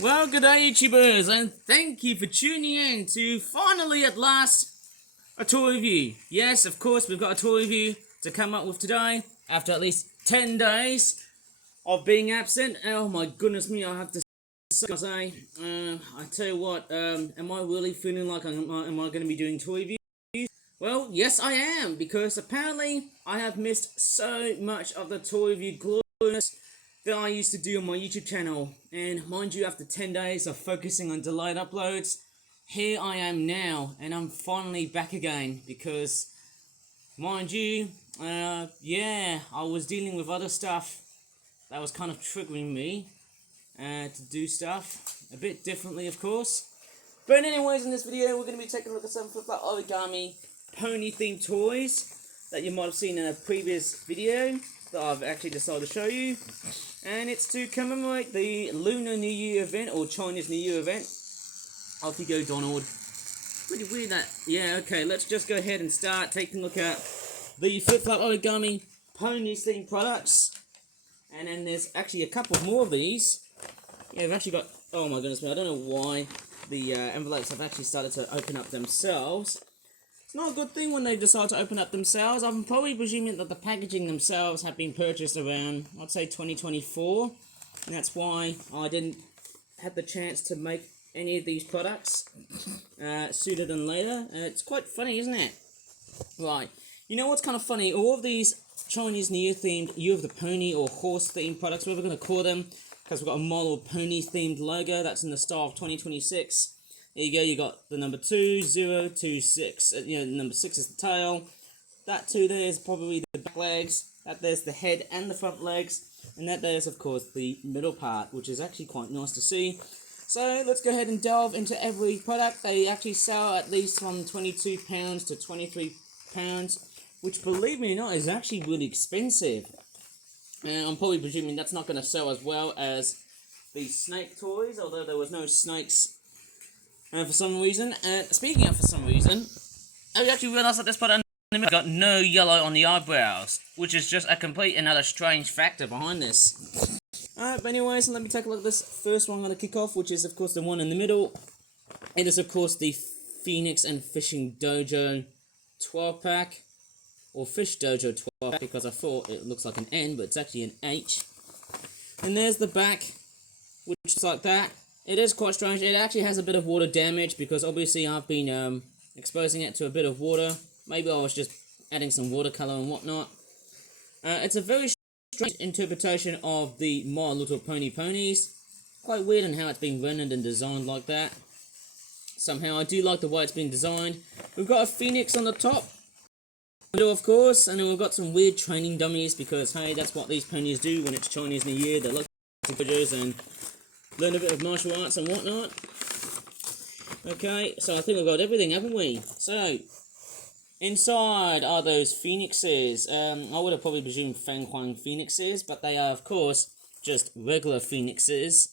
Well, good day, YouTubers, and thank you for tuning in to finally, at last, a toy review. Yes, of course, we've got a toy review to come up with today after at least 10 days of being absent. Oh my goodness me, I have to say, I tell you what, am I really feeling like am I going to be doing toy reviews? Well, yes, I am, because apparently I have missed so much of the toy review glorious that I used to do on my YouTube channel. And mind you, after 10 days of focusing on delayed uploads, here I am now, and I'm finally back again, because, mind you, yeah, I was dealing with other stuff that was kind of triggering me to do stuff a bit differently, of course. But anyways, in this video, we're going to be taking a look at some Flip-Flop Origami pony themed toys that you might have seen in a previous video that I've actually decided to show you. And it's to commemorate the Lunar New Year event, or Chinese New Year event. Off you go, Donald. Pretty weird that. Yeah, okay, let's just go ahead and start taking a look at the Flip-Flop Origami ponies themed products. And then there's actually a couple more of these. Yeah, we've actually got, oh my goodness me, I don't know why the envelopes have actually started to open up themselves. It's not a good thing when they decide to open up themselves. I'm probably presuming that the packaging themselves have been purchased around, I'd say 2024. And that's why I didn't have the chance to make any of these products sooner than later. It's quite funny, isn't it? Right. You know what's kind of funny? All of these Chinese New Year themed Year of the Pony or horse themed products, whatever we're going to call them, because we've got a model pony themed logo that's in the style of 2026. There you go, you got the number 2026. You know, number 6 is the tail. That 2 there is probably the back legs. That there's the head and the front legs. And that there's, of course, the middle part, which is actually quite nice to see. So let's go ahead and delve into every product. They actually sell at least from £22 to £23, which, believe me or not, is actually really expensive. And I'm probably presuming that's not going to sell as well as the snake toys, although there was no snakes for some reason. Speaking of for some reason, I actually realised that this product got no yellow on the eyebrows, which is just a complete another strange factor behind this. Alright, but anyways, let me take a look at this first one I'm going to kick off, which is of course the one in the middle. It is of course the Phoenix and Fishing Dojo 12 pack. Or Fish Dojo 12, because I thought it looks like an N, but it's actually an H. And there's the back, which is like that. It is quite strange. It actually has a bit of water damage, because obviously I've been exposing it to a bit of water. Maybe I was just adding some watercolour and whatnot. It's a very strange interpretation of the My Little Pony ponies. Quite weird in how it's been rendered and designed like that. Somehow I do like the way it's been designed. We've got a phoenix on the top, of course, and then we've got some weird training dummies, because hey, that's what these ponies do when it's Chinese New Year. They like to videos and learn a bit of martial arts and whatnot. Okay, so I think we've got everything, haven't we? So inside are those phoenixes. I would have probably presumed Fang Huang phoenixes, but they are of course just regular phoenixes.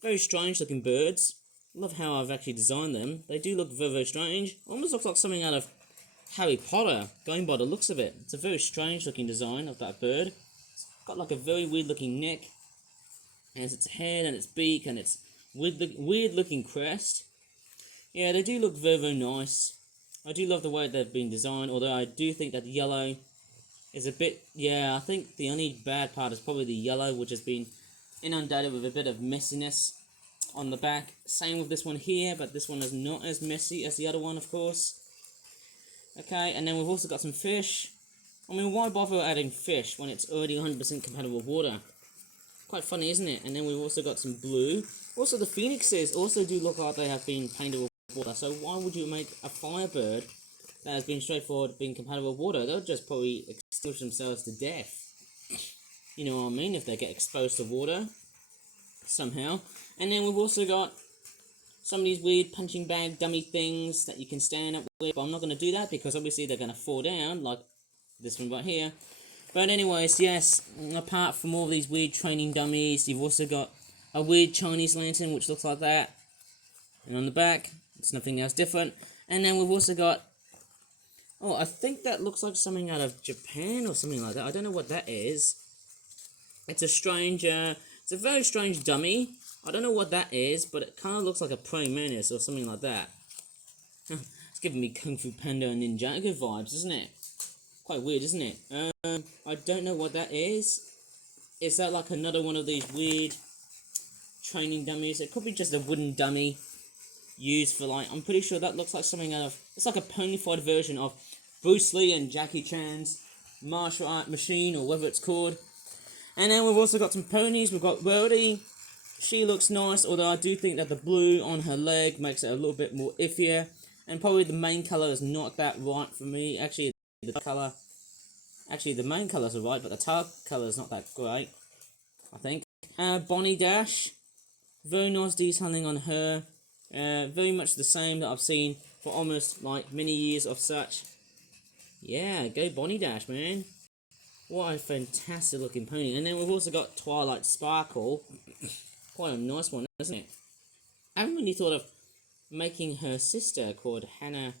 Very strange looking birds. Love how I've actually designed them. They do look very, very strange. Almost looks like something out of Harry Potter, going by the looks of it. It's a very strange looking design of that bird. It's got like a very weird looking neck, and its head and its beak and its weird looking crest. Yeah, they do look very, very nice. I do love the way they've been designed, although I do think that the yellow is a bit, yeah, I think the only bad part is probably the yellow, which has been inundated with a bit of messiness on the back. Same with this one here, but this one is not as messy as the other one, of course. Okay, and then we've also got some fish. I mean, why bother adding fish when it's already 100% compatible with water? Quite funny, isn't it? And then we've also got some blue. Also, the phoenixes also do look like they have been painted with water. So why would you make a firebird that has been straightforward being compatible with water? They'll just probably extinguish themselves to death. You know what I mean? If they get exposed to water somehow. And then we've also got some of these weird punching bag dummy things that you can stand up with, but I'm not going to do that because obviously they're going to fall down, like this one right here. But anyways, yes, apart from all these weird training dummies, you've also got a weird Chinese lantern which looks like that. And on the back, it's nothing else different. And then we've also got, oh, I think that looks like something out of Japan or something like that. I don't know what that is. It's a strange, it's a very strange dummy. I don't know what that is, but it kind of looks like a praying mantis or something like that. It's giving me Kung Fu Panda and Ninjago vibes, isn't it? Quite weird, isn't it? I don't know what that is. Is that like another one of these weird training dummies? It could be just a wooden dummy used for, like, I'm pretty sure that looks like something out of, it's like a ponified version of Bruce Lee and Jackie Chan's martial art machine, or whatever it's called. And then we've also got some ponies. We've got Rhodey. She looks nice, although I do think that the blue on her leg makes it a little bit more iffier. And probably the main colour is not that right for me. Actually, the main colours are right, but the tail colour is not that great, I think. Bonnie Dash. Very nice detailing on her. Very much the same that I've seen for almost, like, many years of such. Yeah, go Bonnie Dash, man. What a fantastic looking pony. And then we've also got Twilight Sparkle. Quite a nice one, isn't it? I haven't really thought of making her sister called Hannah.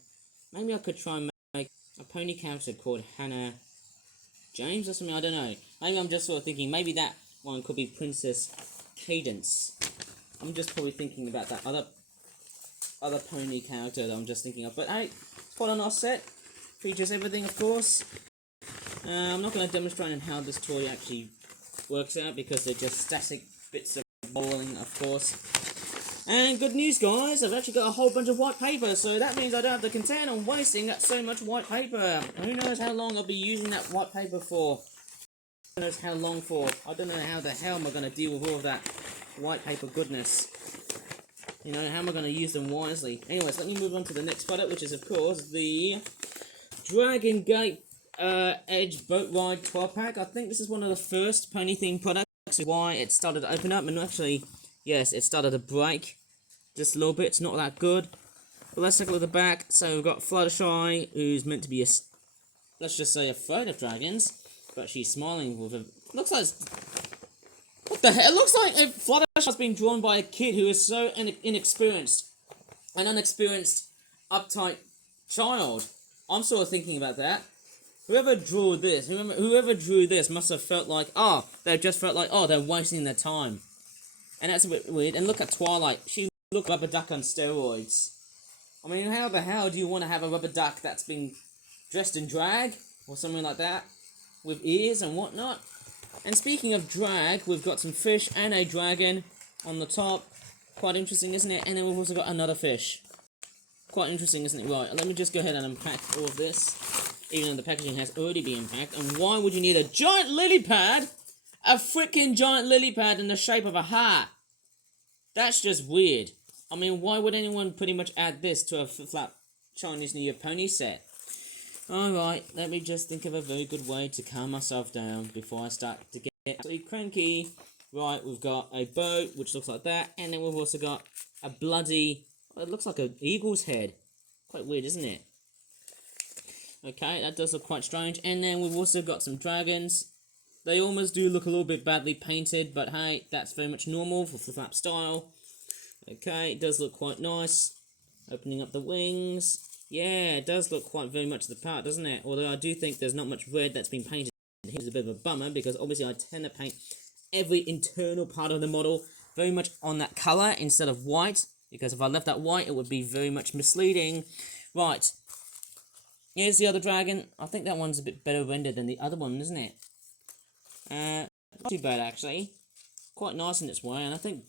Maybe I could try and make a pony character called Hannah James or something, I don't know. Maybe I'm just sort of thinking, maybe that one could be Princess Cadence. I'm just probably thinking about that other pony character that I'm just thinking of. But hey, it's quite a nice set. Features everything, of course. I'm not going to demonstrate on how this toy actually works out, because they're just static bits of bowling, of course. And good news, guys, I've actually got a whole bunch of white paper, so that means I don't have to contend on wasting so much white paper. Who knows how long I'll be using that white paper for? Who knows how long for? I don't know how the hell am I going to deal with all of that white paper goodness. You know, how am I going to use them wisely? Anyways, let me move on to the next product, which is, of course, the Dragon Gate Edge Boat Ride 12-pack. I think this is one of the first pony-themed products. Why it started to open up, and actually, yes, it started to break just a little bit. It's not that good. But let's take a look at the back. So we've got Fluttershy, who's meant to be let's just say, afraid of dragons, but she's smiling with a. Looks like. What the hell? It looks like Fluttershy's been drawn by a kid who is so inexperienced, an unexperienced, uptight child. I'm sort of thinking about that. Whoever drew this must have felt like, they're wasting their time. And that's a bit weird. And look at Twilight. She looks like a rubber duck on steroids. I mean, how the hell do you want to have a rubber duck that's been dressed in drag? Or something like that? With ears and whatnot? And speaking of drag, we've got some fish and a dragon on the top. Quite interesting, isn't it? And then we've also got another fish. Quite interesting, isn't it? Right, let me just go ahead and unpack all of this. Even though the packaging has already been unpacked. And why would you need a giant lily pad? A freaking giant lily pad in the shape of a heart. That's just weird. I mean, why would anyone pretty much add this to a flat Chinese New Year pony set? Alright, let me just think of a very good way to calm myself down before I start to get absolutely cranky. Right, we've got a boat, which looks like that. And then we've also got a bloody... Well, it looks like an eagle's head. Quite weird, isn't it? Okay, that does look quite strange. And then we've also got some dragons. They almost do look a little bit badly painted, but hey, that's very much normal for flip-flap style. Okay, it does look quite nice. Opening up the wings. Yeah, it does look quite very much the part, doesn't it? Although I do think there's not much red that's been painted. Here's a bit of a bummer, because obviously I tend to paint every internal part of the model very much on that colour instead of white. Because if I left that white, it would be very much misleading. Right. Here's the other dragon. I think that one's a bit better rendered than the other one, isn't it? Not too bad, actually. Quite nice in its way, and I think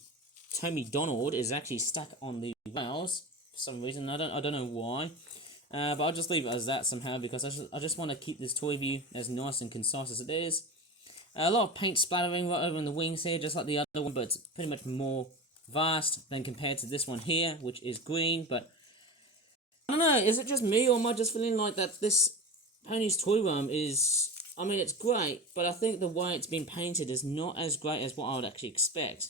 Tommy Donald is actually stuck on the rails for some reason. I don't know why. But I'll just leave it as that somehow, because I just want to keep this toy view as nice and concise as it is. A lot of paint splattering right over on the wings here, just like the other one, but it's pretty much more vast than compared to this one here, which is green. But I don't know, is it just me, or am I just feeling like that this Pony's Toy Room is, I mean, it's great, but I think the way it's been painted is not as great as what I would actually expect.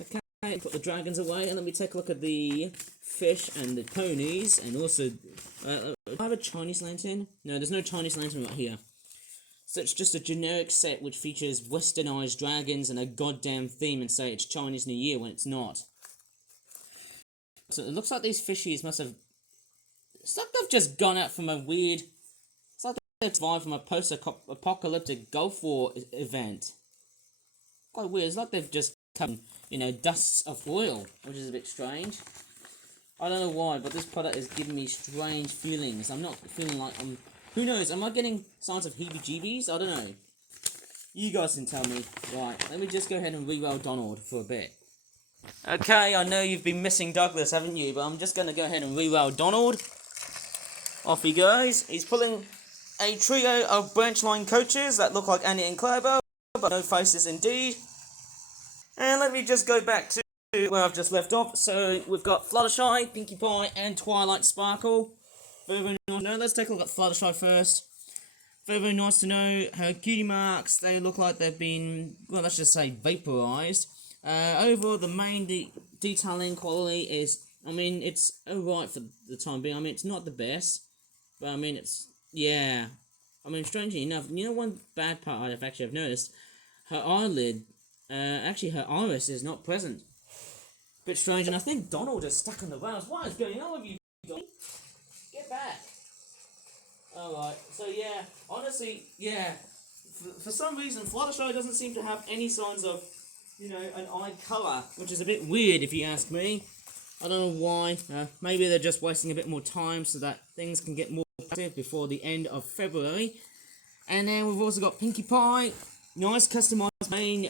Okay, put the dragons away, and let me take a look at the fish and the ponies, and also, do I have a Chinese lantern? No, there's no Chinese lantern right here. So it's just a generic set which features westernized dragons and a goddamn theme, and say it's Chinese New Year when it's not. So it looks like these fishies must have... It's like they've just gone out from a weird... It's like they've survived from a post-apocalyptic Gulf War event. Quite weird. It's like they've just come, dusts of oil, which is a bit strange. I don't know why, but this product is giving me strange feelings. I'm not feeling like I'm... Who knows? Am I getting signs of heebie-jeebies? I don't know. You guys can tell me. Right, let me just go ahead and re-roll Donald for a bit. Okay, I know you've been missing Douglas, haven't you? But I'm just going to go ahead and re-roll Donald. Off he goes. He's pulling a trio of branch line coaches that look like Annie and Clover, but no faces indeed. And let me just go back to where I've just left off. So we've got Fluttershy, Pinkie Pie, and Twilight Sparkle. Very nice to know. Let's take a look at Fluttershy first. Very nice to know. Her cutie marks, they look like they've been, well, let's just say vaporized. Overall, the main detailing quality is, I mean, it's alright for the time being. I mean, it's not the best, but I mean, it's, yeah. I mean, strangely enough, one bad part I've actually noticed, her eyelid, actually her iris is not present. Bit strange, and I think Donald is stuck on the rails. What is going on with you, Donald? Get back. Alright, so yeah, honestly, yeah, for some reason, Fluttershy doesn't seem to have any signs of, an eye colour, which is a bit weird if you ask me. I don't know why. Maybe they're just wasting a bit more time so that things can get more active before the end of February. And then we've also got Pinkie Pie. Nice customized mane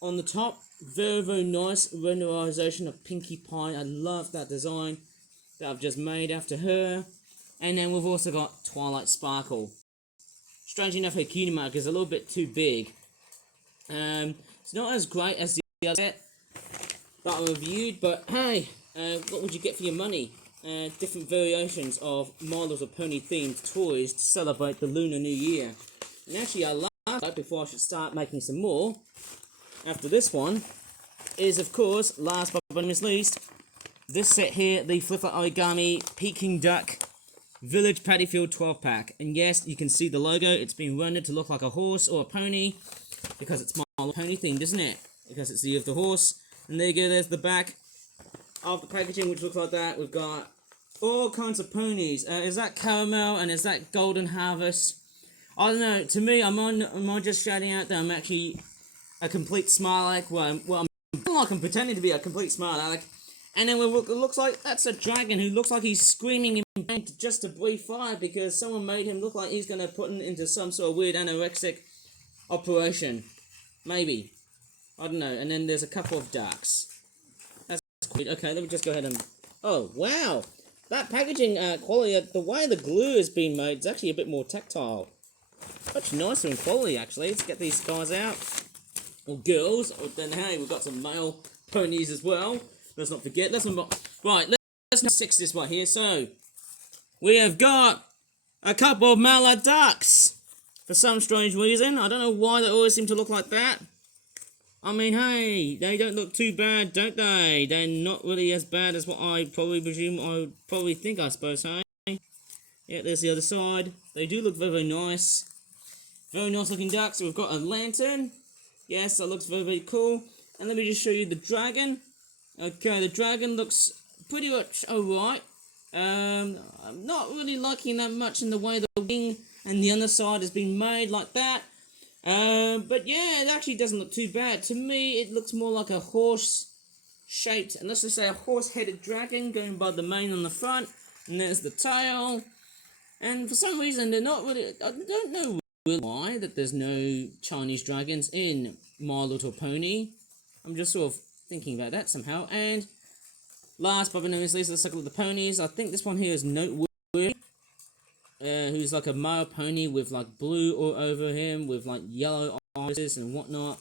on the top. Very nice renderization of Pinkie Pie. I love that design that I've just made after her. And then we've also got Twilight Sparkle. Strangely enough, her cutie mark is a little bit too big. It's not as great as the other set that I reviewed, but hey, what would you get for your money? Different variations of My Little Pony themed toys to celebrate the Lunar New Year. And actually, I love that before I should start making some more. After this one is, of course, last but not least, this set here, the Flipper Origami Peking Duck Village Paddyfield 12-pack. And yes, you can see the logo. It's been rendered to look like a horse or a pony because it's My Little Pony themed, isn't it? Because it's the year of the horse. And there you go, there's the back of the packaging, which looks like that. We've got all kinds of ponies. Is that Caramel and is that Golden Harvest? I don't know. To me, am I just shouting out that I'm actually a complete Smilex? Well, I'm pretending to be a complete Smilex. And then it looks like that's a dragon who looks like he's screaming in pain just to breathe fire because someone made him look like he's going to put him into some sort of weird anorexic operation. Maybe. I don't know. And then there's a couple of ducks. That's cool. Okay, let me just go ahead and... Oh, wow! That packaging quality, the way the glue is being made, is actually a bit more tactile. Much nicer in quality, actually. Let's get these guys out. Or girls. Or then, hey, we've got some male ponies as well. Let's not forget. Right, let's not fix this right here. So, we have got a couple of mallard ducks. For some strange reason. I don't know why they always seem to look like that. I mean, hey, they don't look too bad, don't they? They're not really as bad as what I probably presume I would probably think, I suppose, hey? Yeah, there's the other side. They do look very nice. Very nice looking ducks. We've got a lantern. Yes, that looks very cool. And let me just show you the dragon. Okay, the dragon looks pretty much alright. I'm not really liking that much in the way the wing and the underside has been made like that. But yeah, it actually doesn't look too bad. To me, it looks more like a horse-shaped, and let's just say a horse-headed dragon going by the mane on the front, and there's the tail. And for some reason, they're not really... I don't know really why that there's no Chinese dragons in My Little Pony. I'm just sort of thinking about that somehow. And last but not least, let's look at the ponies. I think this one here is Noteworthy. Who's like a male pony with like blue all over him, with like yellow eyes and whatnot.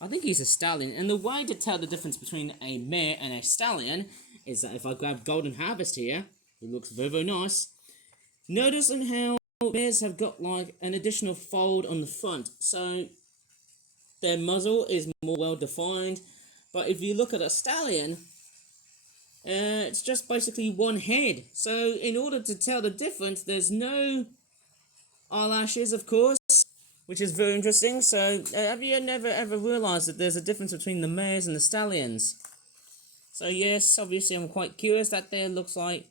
I think he's a stallion, and the way to tell the difference between a mare and a stallion is that if I grab Golden Harvest here, who looks very nice, notice on how mares have got like an additional fold on the front, so their muzzle is more well defined. But if you look at a stallion, it's just basically one head. So in order to tell the difference, there's no eyelashes, of course, which is very interesting. So have you never ever realised that there's a difference between the mares and the stallions? So yes, obviously I'm quite curious. That there looks like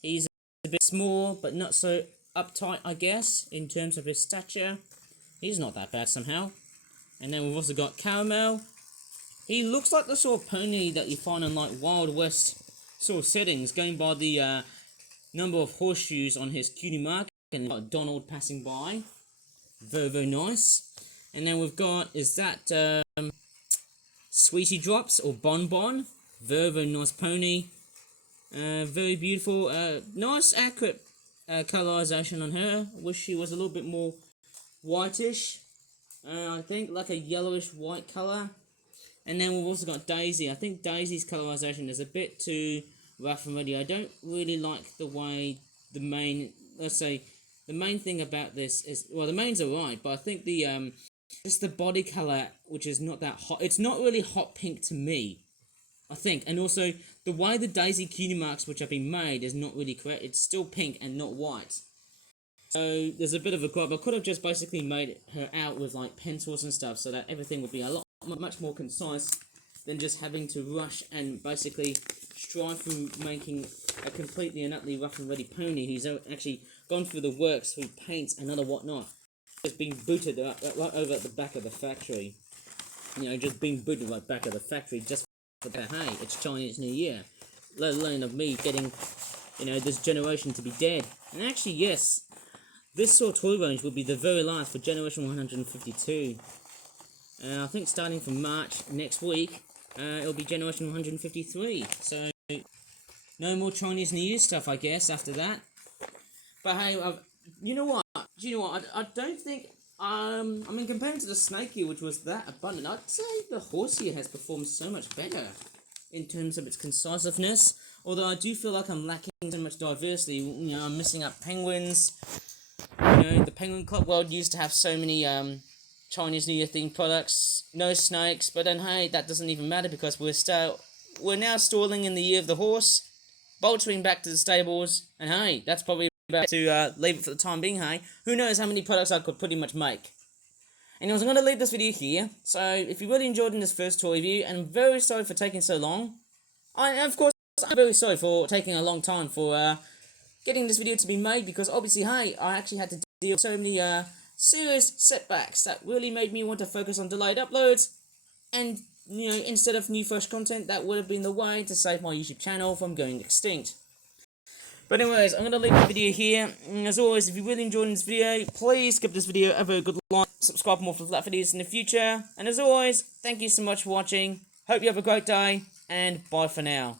he's a bit small, but not so uptight, I guess, in terms of his stature. He's not that bad somehow. And then we've also got Caramel. He looks like the sort of pony that you find in like Wild West sort of settings, going by the number of horseshoes on his cutie mark, and got Donald passing by. Very, very nice. And then we've got, is that Sweetie Drops or Bon Bon? Very, very nice pony. Very beautiful. Nice, accurate colorization on her. Wish she was a little bit more whitish. I think like a yellowish white color. And then we've also got Daisy. I think Daisy's colorization is a bit too rough and ready. I don't really like the way the main, let's say, the main thing about this is, well, the mains are right, but I think the just the body color, which is not that hot. It's not really hot pink to me, I think. And also the way the Daisy cutie marks which have been made is not really correct. It's still pink and not white. So there's a bit of a gripe. I could have just basically made her out with like pencils and stuff, so that everything would be a lot much more concise than just having to rush and basically strive through making a completely and utterly rough and ready pony who's actually gone through the works through paints and other whatnot. Just being booted right over at the back of the factory. You know, just being booted right back of the factory just for that, hey, it's Chinese New Year. Let alone of me getting, you know, this generation to be dead. And actually, yes, this sort of toy range will be the very last for Generation 152. I think starting from March next week, it'll be Generation 153. So, no more Chinese New Year stuff, I guess, after that. But hey, you know what? Do you know what? I don't think, I mean, compared to the Snakey, which was that abundant, I'd say the Horsea has performed so much better in terms of its concisiveness. Although I do feel like I'm lacking so much diversity. You know, I'm missing out penguins. You know, the Penguin Club World used to have so many, Chinese New Year themed products, no snakes, but then hey, that doesn't even matter because we're now stalling in the year of the horse, boltering back to the stables, and hey, that's probably about to leave it for the time being. Hey, who knows how many products I could pretty much make. Anyways, I'm going to leave this video here, so if you really enjoyed in this first toy review, and I'm very sorry for taking so long, of course, I'm very sorry for taking a long time for getting this video to be made, because obviously, hey, I actually had to deal with so many serious setbacks that really made me want to focus on delayed uploads, and you know, instead of new fresh content, that would have been the way to save my YouTube channel from going extinct. But anyways, I'm going to leave the video here, and as always, if you really enjoyed this video, please give this video a very good like, subscribe for more flat videos in the future, and as always, thank you so much for watching, hope you have a great day, and bye for now.